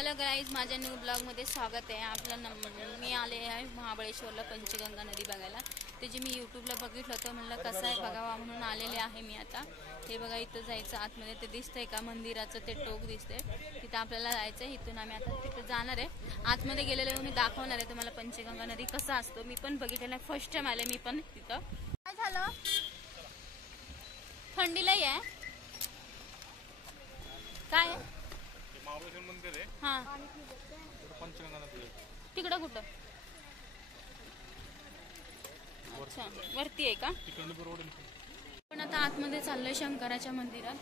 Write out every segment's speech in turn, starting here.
Hello guys, माझ्या new ब्लॉगमध्ये स्वागत आहे आपलं. मी आले आहे महाबळेश्वरला पंचगंगा नदी बघायला. ते जे मी यूट्यूबला बघितलं होतं, म्हणलं कसं आहे बघावा म्हणून आलेले आहे मी आता. हे बघा, इथं जायचं आतमध्ये. ते दिसतंय का मंदिराचं ते टोक दिसतंय, तिथं आपल्याला जायचं आहे. इथून आम्ही आता तिथं जाणार आहे. आतमध्ये गेलेले मी दाखवणार आहे तुम्हाला पंचगंगा नदी कसा असतो. मी पण बघितलेलं आहे, फर्स्ट टाइम आले मी पण तिथं. काय झालं, थंडीलाही आहे काय महाबळेश्वर मंदिर आहे. हां, पंचगंगा नदी तिकडं कुठं? अच्छा, वरती आहे का? पण आता आतमध्ये चाललोय शंकराच्या मंदिरात.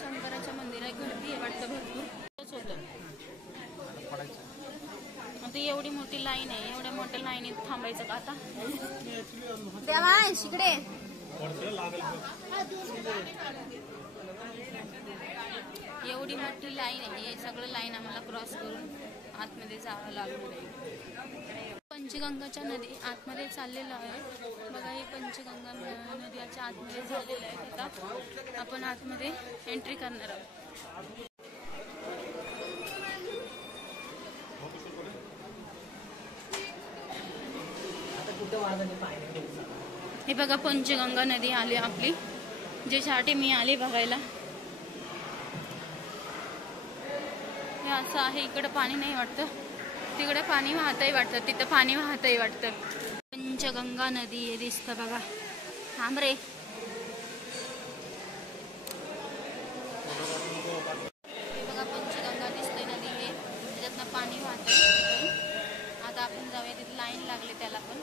शंकराच्या मंदिरात गर्दी आहे वाटतं भरपूर होतं. आता एवढी मोठी लाईन आहे, एवढ्या मोठ्या लाईनीत थांबायचं का आता? देवा इकडे एवढी मोठी लाईन आहे, हे सगळं लाईन आम्हाला क्रॉस करून आतमध्ये जावं लागणार आहे. पंचगंगाच्या नदी आतमध्ये चाललेलं आहे बघा. हे पंचगंगा नदीच्या आतमध्ये झालेलं आहे. आता आपण आतमध्ये एंट्री करणार आहोत. हे बघा, पंचगंगा नदी आली आपली, ज्यासाठी मी आली बघायला. हे असं आहे, इकडं पाणी नाही वाटतं, तिकडे पाणी वाहतही वाटतं, तिथं पाणी वाहतही वाटतं. पंचगंगा नदी हे दिसतं बघा. थांब रे, बघा पंचगंगा दिसते नदी, हे त्याच्यातनं पाणी वाहतंय. आता आपण जाऊया, तिथे लाईन लागले त्याला पण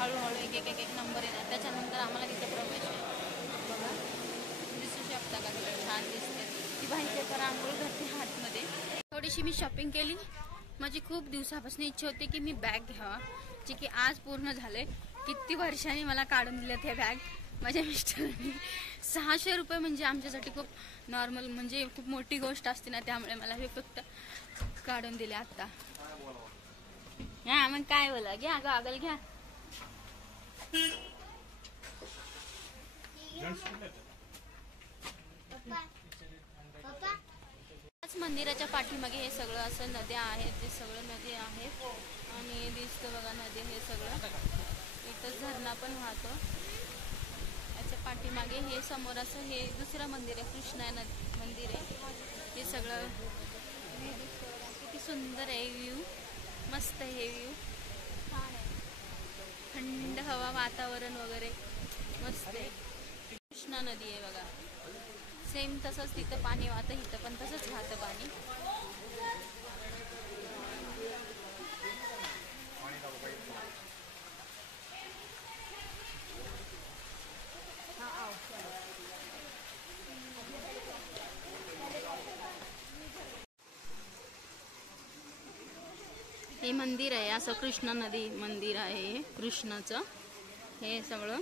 हळूहळू एक एक एक नंबर येणार. त्याच्यानंतर आम्हाला तिथे प्रवेश आहे बघा. दिसू शकता का? छान दिसते ती बाईक तर आंघोळ करते हातमध्ये. थोडीशी मी शॉपिंग केली. माझी खूप दिवसापासून इच्छा होती की मी बॅग घ्यावा, जे की आज पूर्ण झाले. किती वर्षांनी मला काढून दिल्यात हे बॅग माझ्या मिस्टरांनी. 600 रुपये म्हणजे आमच्यासाठी खूप नॉर्मल, म्हणजे खूप मोठी गोष्ट असते ना, त्यामुळे मला हे फक्त काढून दिले आता. हा मग काय बोला, घ्या गॉगल घ्या. मंदिराच्या पाठीमागे हे सगळं असं नद्या आहेत, ते सगळं नदी आहेत आणि दिसतं बघा नदी. हे सगळं इथं झरणा पण वाहतो. याच्या पाठीमागे हे समोर असं हे दुसरं मंदिर आहे, कृष्णा मंदिर आहे. हे सगळं किती सुंदर आहे, व्ह्यू मस्त आहे. हे व्ह्यू छान आहे, थंड हवा, वातावरण वगैरे मस्त आहे. कृष्णा नदी आहे बघा, सेम तसंच तिथं पाणी वाहतं, इथं पण तसंच वाहतं पाणी. हे मंदिर आहे, असं कृष्णा नदी मंदिर आहे, हे कृष्णाचं हे सगळं.